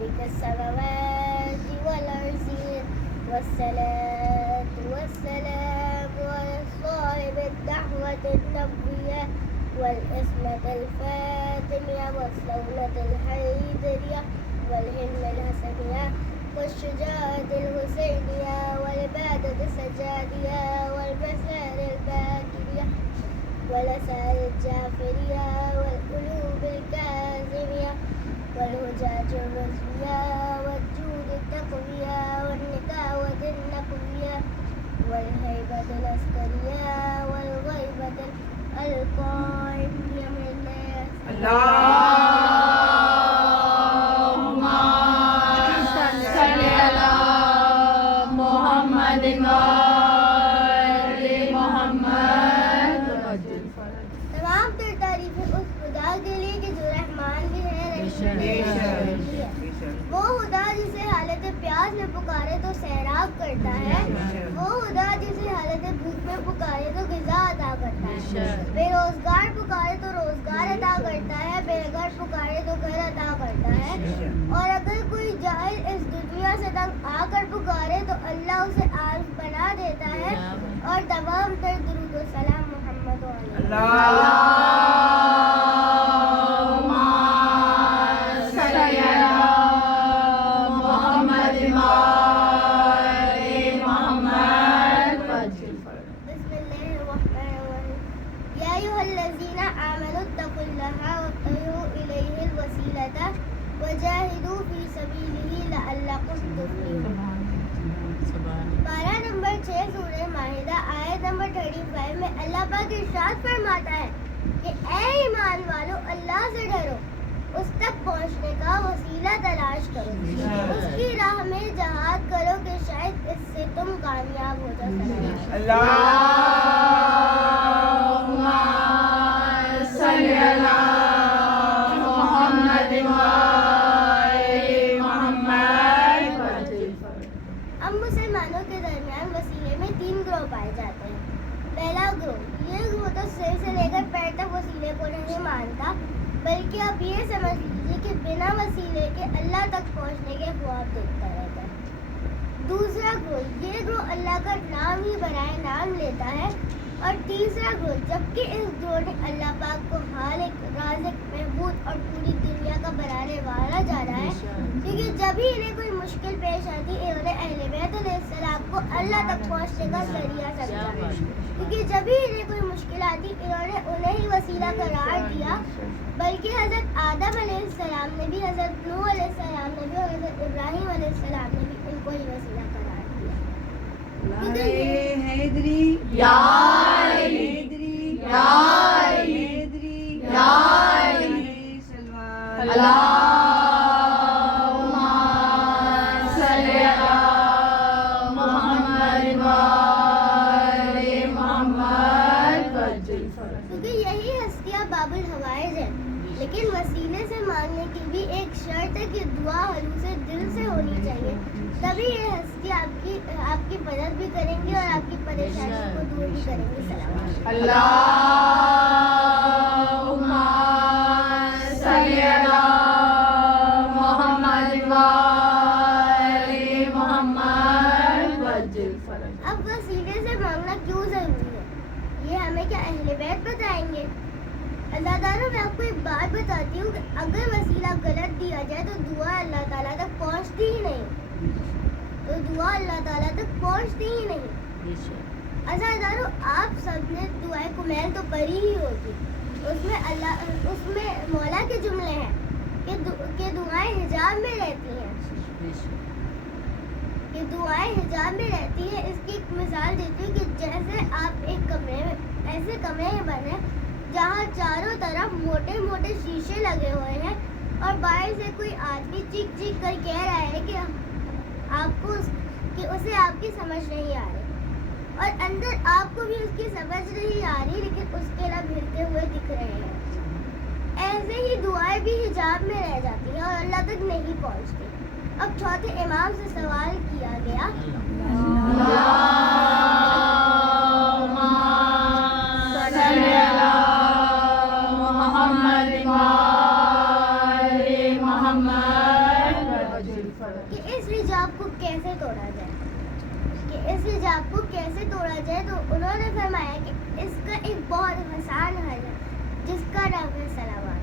مالك السماوات والأرض والصلاة والسلام على صاحب الدعوة النبوية والإسمة الفاتمية والصولة الحيدرية والهمة الحسنية والشجاعة الحسينية والعبادة السجادية والمسار الباكرية والأسار الجعفرية والقلوب الكاظمية والهجاج الرزمية والجود التقوية والنكاوة النقوية والهيبة العسكرية والغيبة القائمية من الناس. اللهم صل على محمد وآل محمد. تمام تر تعریفیں اس خدا کے لیے کہ جو رحمان بھی ہے رحیم بھی ہے. وہ خدا جسے حالت پیاس میں پکارے تو سیراب کرتا ہے. وہ خدا جسے حالت بھوک میں پکارے تو غذا عطا کرتا ہے. بے روزگار پکارے تو روزگار عطا کرتا ہے. بے گھر پکارے تو گھر عطا کرتا ہے. اور اگر کوئی جاہل اس دنیا سے تنگ آ کر پکارے تو اللہ اسے عارف بنا دیتا ہے. اور تمام تر درود و سلام محمد علیہ. اللهم صل على محمد وآل محمد. بسم الله الرحمن الرحيم. يا أيها الذين آمنوا اتقوا الله وابتغوا إليه الوسيلة وجاهدوا في سبيله لعلكم تفلحون. پارہ نمبر 6 سورہ مائدہ آیت نمبر 35 میں اللہ پاک ارشاد فرماتا ہے کہ اے ایمان والو اللہ سے ڈرو, اس تک پہنچنے کا وسیلہ تلاش کرو, اس کی راہ میں جہاد کرو کہ شاید اس سے تم کامیاب ہو جاؤ. اللهم صل على محمد وآل محمد. اب مسلمانوں کے درمیان وسیلے میں 3 گروہ پائے جاتے ہیں. پہلا گروہ, یہ گروہ تو سر سے لے کر پیر تک وسیلے کو نہیں مانتا, بلکہ آپ یہ سمجھ لیجیے کہ بنا وسیلے کے اللہ تک پہنچنے کے خواب دیکھتا رہتا ہے. دوسرا گروہ, یہ گروہ اللہ کا نام ہی برائے نام لیتا ہے. اور تیسرا گروہ, جبکہ اس گروہ نے اللہ پاک کو خالق, رازق, محبوب اور پوری دنیا کا بنانے والا جانا ہے, کیونکہ جب ہی انہیں کوئی مشکل پیش آتی انہوں نے اہل بیت علیہ السلام کو اللہ تک پہنچنے کا ذریعہ سمجھا, کیونکہ جب ہی انہیں کوئی مشکل آتی انہوں نے انہیں ہی وسیلہ قرار دیا. بلکہ حضرت آدم علیہ السلام نے بھی, حضرت نوح علیہ السلام نے بھی اور حضرت ابراہیم علیہ السلام نے بھی ان کو ہی وسیلہ قرار دیا. حیدری یا حیدری یا حیدری یا سلوان. اللهم صل على محمد وآل محمد. کیونکہ یہی ہستیاں باب الحوائج ہیں, لیکن وسیلے سے مانگنے کی بھی ایک شرط ہے کہ دعا خلوص دل سے ہونی چاہیے, تبھی یہ ہستی آپ کی مدد بھی کریں گی اور آپ کی پریشانی کو دور بھی کریں گی. سلام. اللهم صل على محمد وآل محمد. اب وسیلے سے مانگنا کیوں ضروری ہے, یہ ہمیں کیا اہل بیت بتائیں گے؟ اللہ تعالیٰ, میں آپ کو ایک بات بتاتی ہوں کہ اگر وسیلہ غلط دیا جائے تو دعا اللہ تعالیٰ تک پہنچتی ہی نہیں. عزیزانو, آپ سب نے دعائے کمیل تو پڑھی ہی ہوگی. اس میں مولا کے جملے ہیں کہ دعائیں حجاب میں رہتی ہیں. اس کی ایک مثال دیتی ہوں کہ جیسے آپ ایک کمرے میں, ایسے کمرے میں بنے جہاں چاروں طرف موٹے موٹے شیشے لگے ہوئے ہیں, اور باہر سے کوئی آدمی چیخ چیخ کر کہہ رہا ہے کہ اسے آپ کی سمجھ نہیں آ رہی, اور اندر آپ کو بھی اس کی سمجھ نہیں آ رہی, لیکن اس کے لب ہلتے ہوئے دکھ رہے ہیں. ایسے ہی دعائیں بھی حجاب میں رہ جاتی ہیں اور اللہ تک نہیں پہنچتی. اب چوتھے امام سے سوال کیا گیا, اللهم صل على محمد وآل محمد. को कैसे तोड़ा जाए, तो उन्होंने फरमाया कि इसका एक बहुत आसान हल है जिसका नाम है सलावत।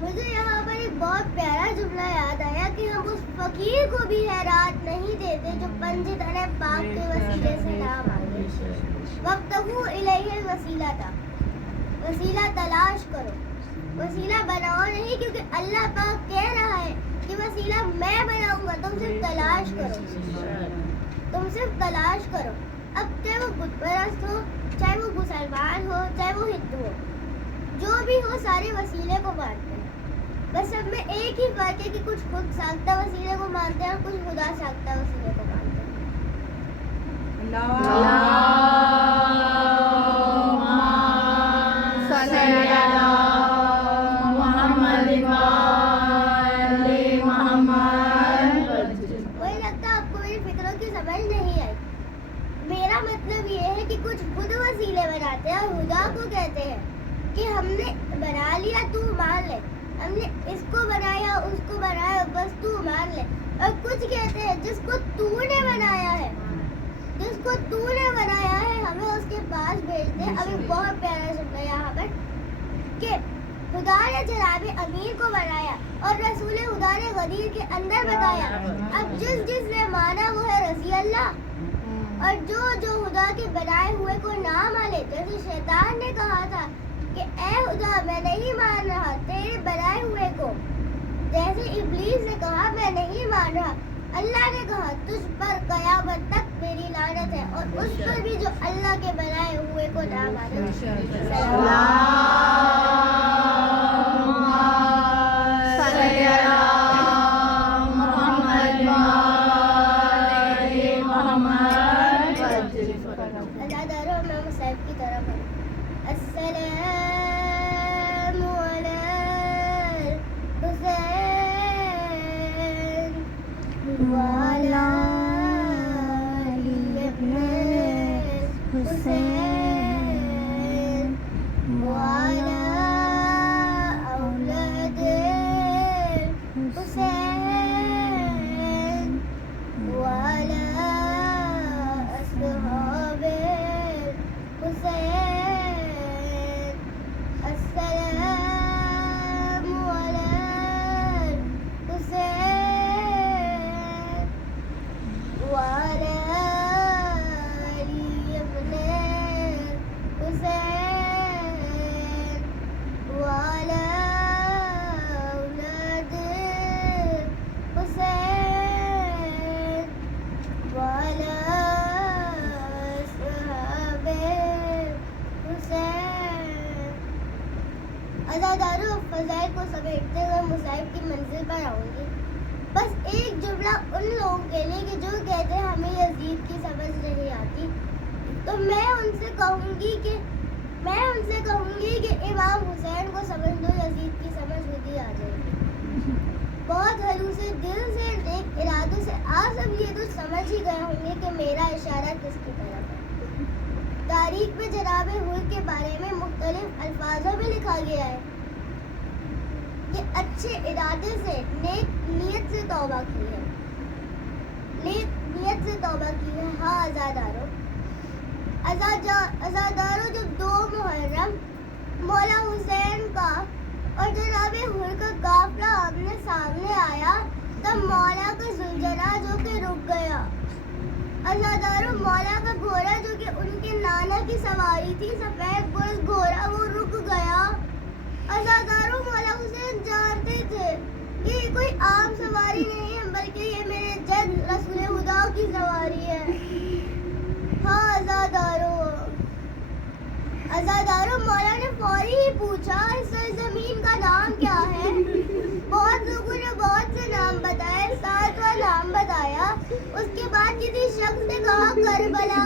मुझे यहाँ पर एक बहुत प्यारा जुमला याद आया कि हम उस फकीर को भी हैरात नहीं देते जो पंजित अने पाक के वसीले से ना मांगे। वक्तहू इलैहिल वसीला था, वसीला तलाश करो, वसीला बनाओ नहीं, क्योंकि अल्लाह पाक कह रहा है कि वसीला मैं बनाऊंगा, तुम सिर्फ तलाश करो, तुम सिर्फ तलाश करो। अब चाहे वो बुत परस्त हो, चाहे वो मुसलमान हो, चाहे वो हिंदू हो, जो भी हो सारे वसीले को मानते हैं। बस सब में एक ही फर्क है कि कुछ खुद साख्ता वसीले को मानते हैं और कुछ खुदा साख्ता वसीले को मानते हैं। वही लगता है आपको मेरी फिक्रों की समझ नहीं आई। मेरा मतलब ये है कि कुछ खुद वसीले बनाते हैं और खुदा को कहते हैं कि हमने बना लिया, तू मान ले, हमने इसको बनाया, उसको बनाया, बस तू मान ले। और कुछ कहते हैं जिसको तूने बनाया है, जिसको तूने बनाया है हमें उसके पास भेज दे। अभी बहुत प्यारा जुमला यहाँ पर कि खुदा ने जनाब अमीर को बनाया और रसूल खुदा ने गदीर के अंदर बताया। अब जिसने माना वो है रसी अल्लाह, और जो खुदा के बनाए हुए को ना माने, जैसे शैतान ने कहा था कि ए खुदा मैं नहीं मान रहा तेरे बनाए हुए को, जैसे इब्लीस ने कहा मैं नहीं मान रहा, अल्लाह ने कहा तुझ पर कयामत तक मेरी लानत है, और उस पर भी जो अल्लाह के बनाए हुए को ना माने। अज़ादारों में मुसाहिब की तरफ है। अस्सलामु अलैल हुसैन वाला अली इब्ने हुसैन वाला औलादे हुसैन वाला अस्हाबे हुसैन। अस्सलामु अलैल हुसैन वाला अली इब्ने हुसैन वाला औलादे हुसैन वाला अस्हाबे हुसैन। अज़ादारों फ़ज़ाइल को समेटते हुए मुसाहिब की मंजिल पर आऊँगी। बस एक जुमला उन लोगों के लिए कि जो कहते हैं हमें यज़ीद की समझ नहीं आती, तो मैं उनसे कहूँगी कि इमाम हुसैन को समझ लो, यज़ीद की समझ खुद ही आ जाएगी। बहुत हरूसे दिल से नेक इरादों से आज सब ये तो समझ ही गए होंगे कि मेरा इशारा किसकी तरफ है। तारीख में जनाब हुर के बारे में मुख्तलिफ अल्फाजों में लिखा गया है कि अच्छे इरादे से नेक नियत से तौबा की है, नेक नियत से तौबा की है। हाँ अज़ादारों जब 2 मुहर्रम मौला हुसैन का और जनाब हुर का काफिला आमने सामने आया, तब मौला का जुलझला जो कि रुक गया। अज़ादारों मौला का घोड़ा जो कि उनके नाना की सवारी थी, सफेद बुर्ज घोड़ा, वो रुक गया। अज़ादारों मौला हुसैन जानते थे कि ये कोई आम सवारी नहीं है, बल्कि ये मेरे जद रसूल खुदा की सवारी है। हाँ अज़ादारों मौला ने फौरी ही पूछा इस सरजमीन का नाम क्या है। बहुत लोगों ने बहुत से नाम बताए, 7वां नाम बताया। उसके बाद किसी शख्स ने कहा करबला,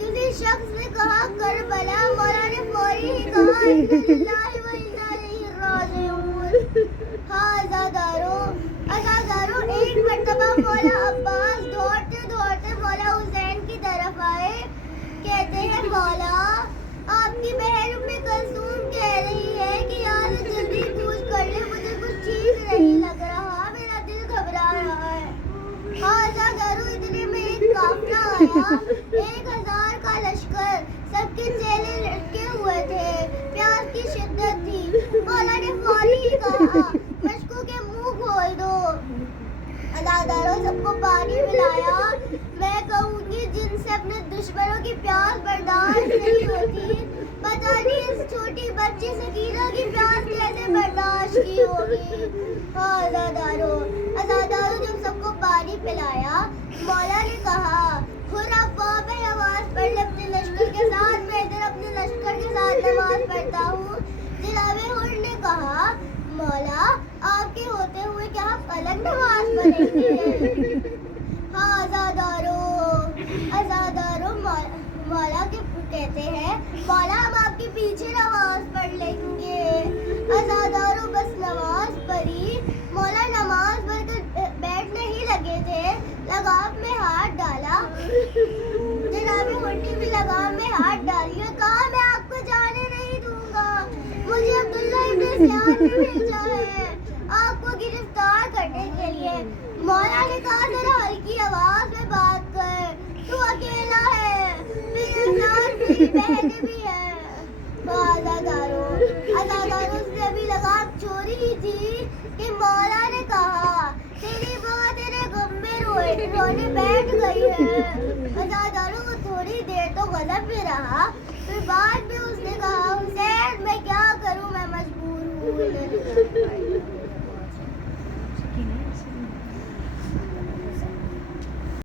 किसी शख्स ने कहा करबला। मौला ने फौरी ही कहा इन्ना लिल्लाहि व इन्ना इलैहि राजिऊन। हाँ अज़ादारों एक मर्तबा मौला अब्बास दौड़ते दौड़ते मौला हुसैन की तरफ आए। कहते हैं मौला के चेले लटके हुए थे, प्यास की शिद्दत थी। मौला ने फौरी ही कहा, मशकों के मुंह खोल दो। अज़ादारों सबको पानी पिलाया। मैं कहूँगी जिनसे अपने दुश्मनों की प्यास बर्दाश्त नहीं होती, पता नहीं इस छोटी बच्ची सकीना की प्यास कैसे बर्दाश्त की होगी। हाँ अज़ादारों जब सबको पानी पिलाया, मौला ने कहा, खुद आप वहाँ पे नमाज पढ़ ले अपने लश्कर के साथ, मैं इधर अपने लश्कर के साथ नमाज पढ़ता हूँ। जनाबे हुर ने कहा, मौला आपके होते हुए क्या आप अलग नमाज पढ़ेंगे? हाँ अज़ादारों मौला के कहते हैं, मौला हम आपके पीछे नमाज पढ़ लेंगे। अज़ादारों बस नमाज पढ़ी। मौला नमाज पढ़कर बैठने ही लगे थे, लगाम में हाथ डाला। जनाब हुर भी लगाम में हाथ डालिए, कहा मैं आपको जाने नहीं दूंगा, मुझे अब्दुल्ला इब्न ज़ियाद ने भेजा है आपको गिरफ्तार करने के लिए। मौला ने कहा, जरा हल्की आवाज में बात कर, तू अकेला है, मेरे साथ मेरी बहनें भी हैं। तो अज़ादारों से अभी लगाम छोड़ी ही थी कि मौला ने कहा, तेरी माँ तेरे गम में रोने बैठ गई है। अज़ादारों को थोड़ी देर तो गज़ब में रहा, फिर बाद में उसने कहा, हुसैन मैं क्या करूँ, मैं मजबूर हूँ।